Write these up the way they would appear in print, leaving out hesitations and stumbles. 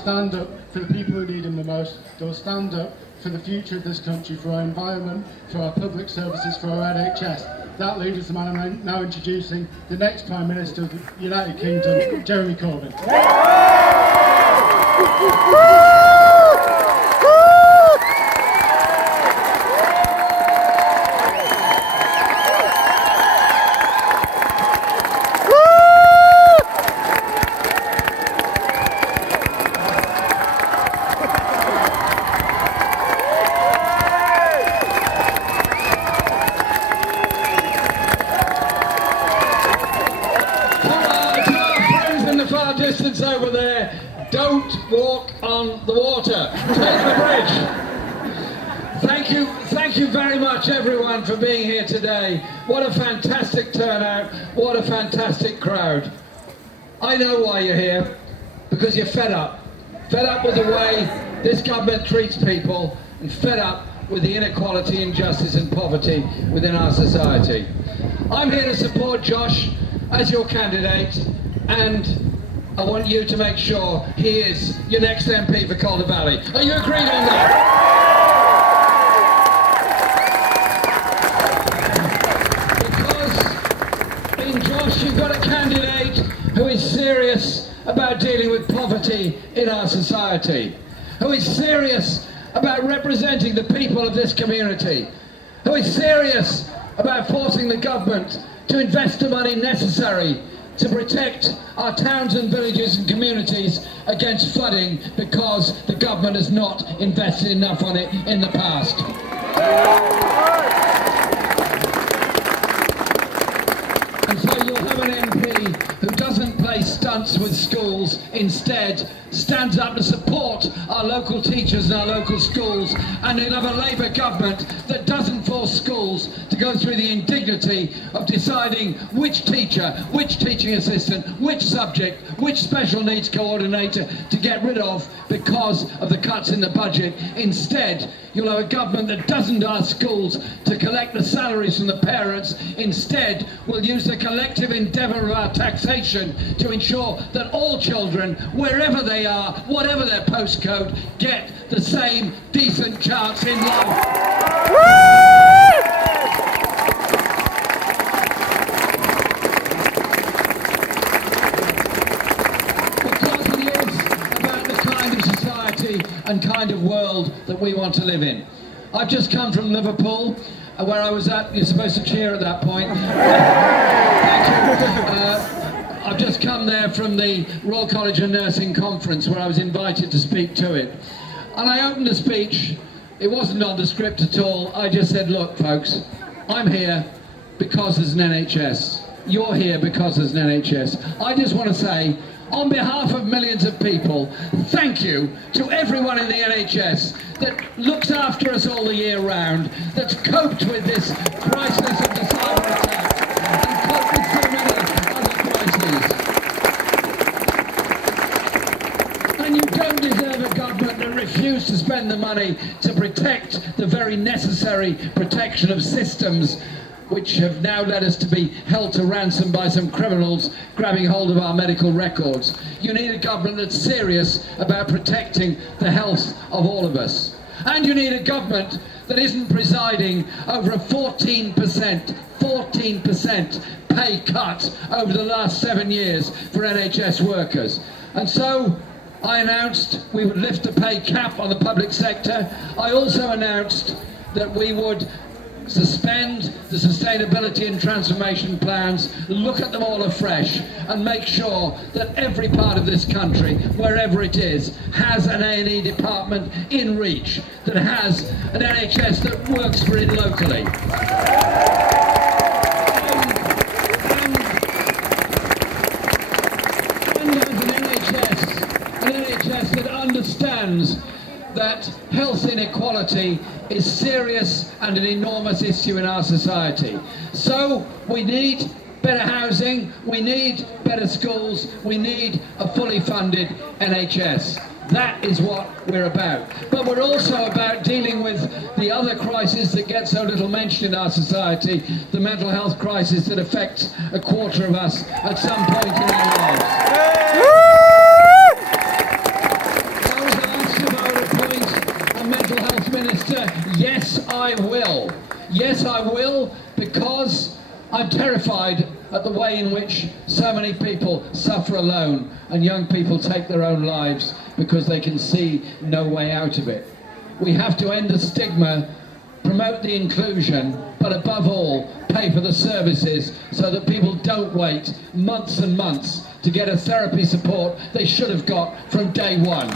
Stand up for the people who need them the most. They'll stand up for the future of this country, for our environment, for our public services, for our NHS. That leader is the man I'm now introducing, the next Prime Minister of the United Kingdom, Jeremy Corbyn. Distance over there, don't walk on the water. Take the bridge. Thank you very much everyone for being here today. What a fantastic turnout, what a fantastic crowd. I know why you're here, because you're fed up with the way this government treats people, and fed up with the inequality, injustice and poverty within our society. I'm here to support Josh as your candidate, and I want you to make sure he is your next MP for Calder Valley. Are you agreed on that? Because in Josh you've got a candidate who is serious about dealing with poverty in our society, who is serious about representing the people of this community, who is serious about forcing the government to invest the money necessary to protect our towns and villages and communities against flooding, because the government has not invested enough on it in the past. And so you'll have an MP who doesn't play stunts with schools, instead stands up to support our local teachers and our local schools, and you'll have a Labour government that doesn't force schools to go through the indignity of deciding which teacher, which teaching assistant, which subject, which special needs coordinator to get rid of because of the cuts in the budget. Instead, you'll have a government that doesn't ask schools to collect the salaries from the parents. Instead, we'll use the collective endeavour of our taxation to ensure that all children, wherever they are, whatever their postcode, get the same decent chance in life. Because it is about the kind of society and kind of world that we want to live in. I've just come from Liverpool, where I was at. You're supposed to cheer at that point. Thank you. I've just come there from the Royal College of Nursing conference, where I was invited to speak to it. And I opened the speech. It wasn't nondescript at all. I just said, look folks, I'm here because there's an NHS. You're here because there's an NHS. I just want to say, on behalf of millions of people, thank you to everyone in the NHS that looks after us all the year round, that's coped with this crisis of the cyber attack, and coped with so many other crises. And you don't deserve a government that refused to spend the money to protect the very necessary protection of systems which have now led us to be held to ransom by some criminals grabbing hold of our medical records. You need a government that's serious about protecting the health of all of us. And you need a government that isn't presiding over a 14% pay cut over the last 7 years for NHS workers. And so I announced we would lift the pay cap on the public sector. I also announced that we would suspend the sustainability and transformation plans, look at them all afresh, and make sure that every part of this country, wherever it is, has an A&E department in reach, that has an NHS that works for it locally. And an NHS that understands that health inequality is serious and an enormous issue in our society. So we need better housing, we need better schools, we need a fully funded NHS. That is what we're about. But we're also about dealing with the other crisis that gets so little mention in our society, the mental health crisis that affects a quarter of us at some point in our lives. Minister, yes I will. Yes I will, because I'm terrified at the way in which so many people suffer alone and young people take their own lives because they can see no way out of it. We have to end the stigma, promote the inclusion, but above all, pay for the services so that people don't wait months and months to get a therapy support they should have got from day one.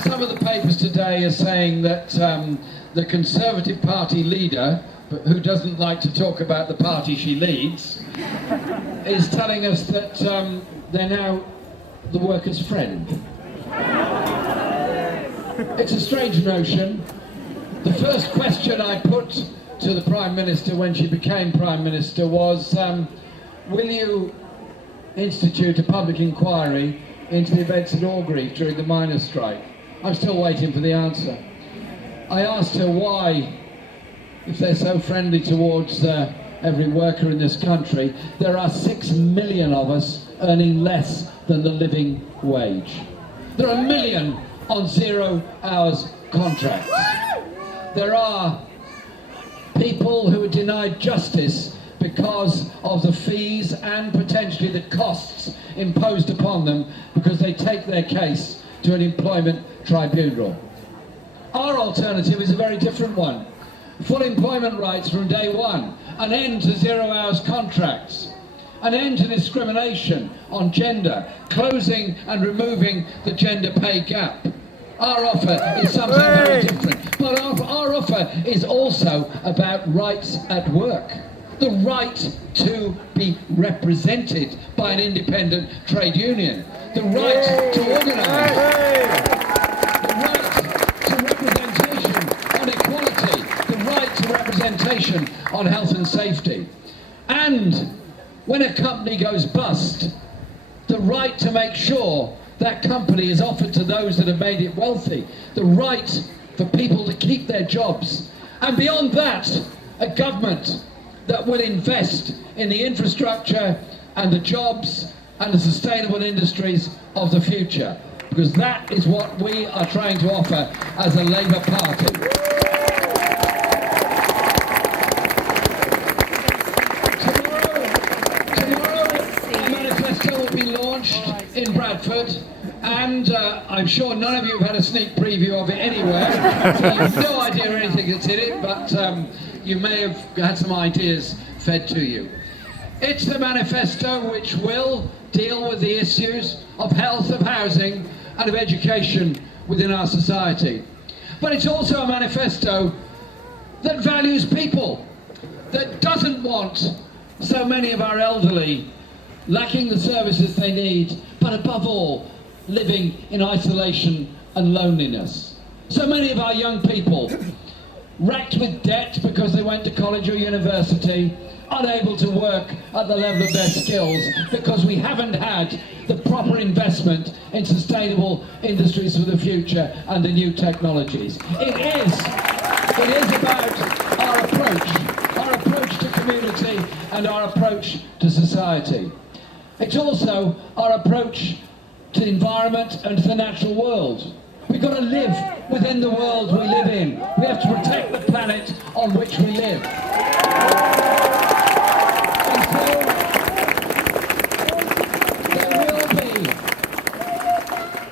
Some of the papers today are saying that the Conservative Party leader, who doesn't like to talk about the party she leads, is telling us that they're now the workers' friend. It's a strange notion. The first question I put to the Prime Minister when she became Prime Minister was, will you institute a public inquiry into the events at Orgreave during the miners' strike? I'm still waiting for the answer. I asked her why, if they're so friendly towards every worker in this country, there are 6 million of us earning less than the living wage. There are 1 million on 0 hours contracts. There are people who are denied justice because of the fees and potentially the costs imposed upon them because they take their case to an employment tribunal. Our alternative is a very different one. Full employment rights from day one, an end to 0 hours contracts, an end to discrimination on gender, closing and removing the gender pay gap. Our offer is something very different, but our offer is also about rights at work. The right to be represented by an independent trade union, the right to organise, the right to representation on equality, the right to representation on health and safety, and when a company goes bust, the right to make sure that company is offered to those that have made it wealthy, the right for people to keep their jobs, and beyond that, a government that will invest in the infrastructure and the jobs and the sustainable industries of the future, because that is what we are trying to offer as a Labour Party. Tomorrow, a manifesto will be launched in Bradford, and I'm sure none of you have had a sneak preview of it anywhere, so you have no idea anything that's in it, but you may have had some ideas fed to you. It's the manifesto which will deal with the issues of health, of housing, and of education within our society. But it's also a manifesto that values people, that doesn't want so many of our elderly lacking the services they need, but above all, living in isolation and loneliness. So many of our young people racked with debt because they went to college or university, unable to work at the level of their skills because we haven't had the proper investment in sustainable industries for the future and the new technologies. It is about our approach to community and our approach to society. It's also our approach to the environment and to the natural world. We've got to live within the world we live in. We have to protect the planet on which we live. And so, there will be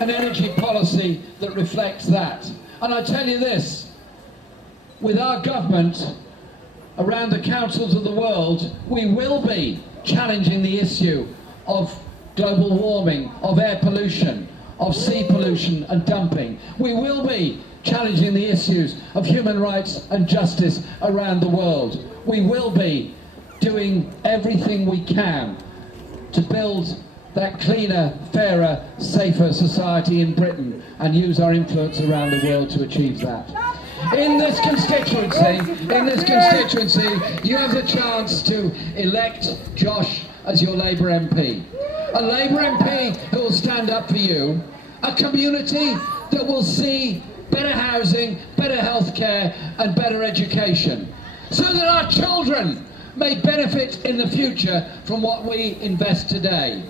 an energy policy that reflects that. And I tell you this, with our government around the councils of the world, we will be challenging the issue of global warming, of air pollution, of sea pollution and dumping. We will be challenging the issues of human rights and justice around the world. We will be doing everything we can to build that cleaner, fairer, safer society in Britain and use our influence around the world to achieve that. In this constituency, you have the chance to elect Josh as your Labour MP. A Labour MP who will stand up for you, a community that will see better housing, better healthcare and better education, so that our children may benefit in the future from what we invest today.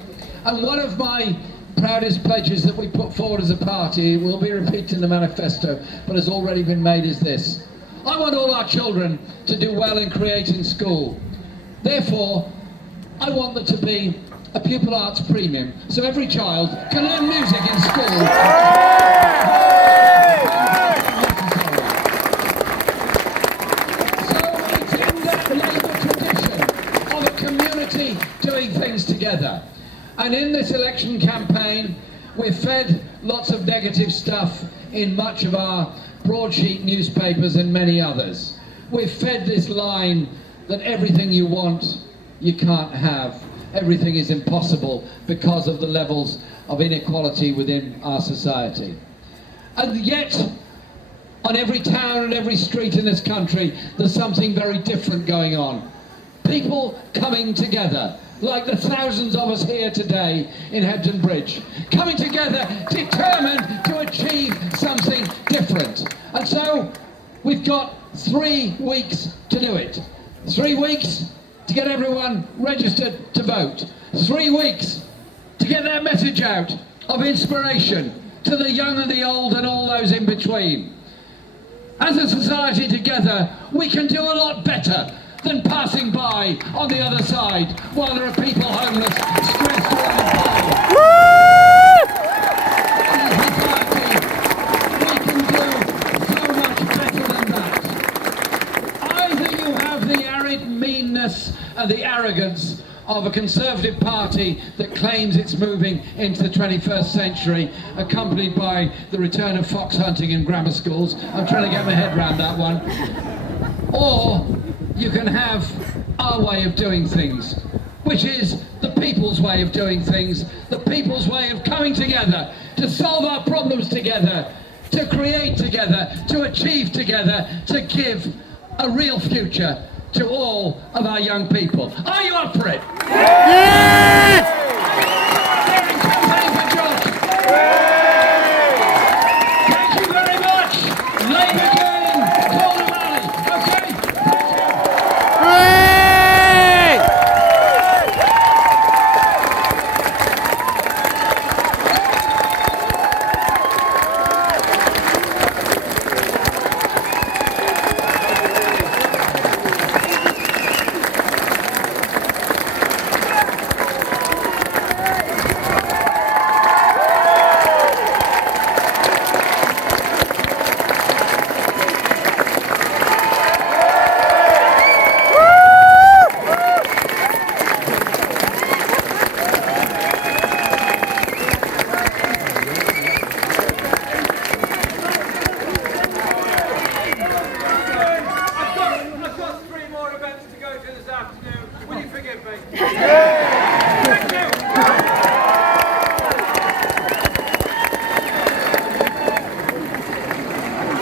And one of my proudest pledges that we put forward as a party, will be repeated in the manifesto, but has already been made, is this. I want all our children to do well in creating school. Therefore, I want there to be a pupil arts premium, so every child can learn music in school. So it's in that Labour tradition of a community doing things together. And in this election campaign, we've fed lots of negative stuff in much of our broadsheet newspapers and many others. We've fed this line that everything you want, you can't have. Everything is impossible because of the levels of inequality within our society. And yet, on every town and every street in this country, there's something very different going on. People coming together, like the thousands of us here today in Hebden Bridge, coming together determined to achieve something different. And so we've got 3 weeks to do it. 3 weeks to get everyone registered to vote. 3 weeks to get that message out of inspiration to the young and the old and all those in between. As a society together, we can do a lot better than passing by on the other side while there are people homeless, stressed around by. As a society, we can do so much better than that. Either you have the arid meanness and the arrogance of a Conservative party that claims it's moving into the 21st century, accompanied by the return of fox hunting in grammar schools. I'm trying to get my head around that one. Or you can have our way of doing things, which is the people's way of doing things, the people's way of coming together to solve our problems together, to create together, to achieve together, to give a real future to all of our young people. Are you up for it? Yeah!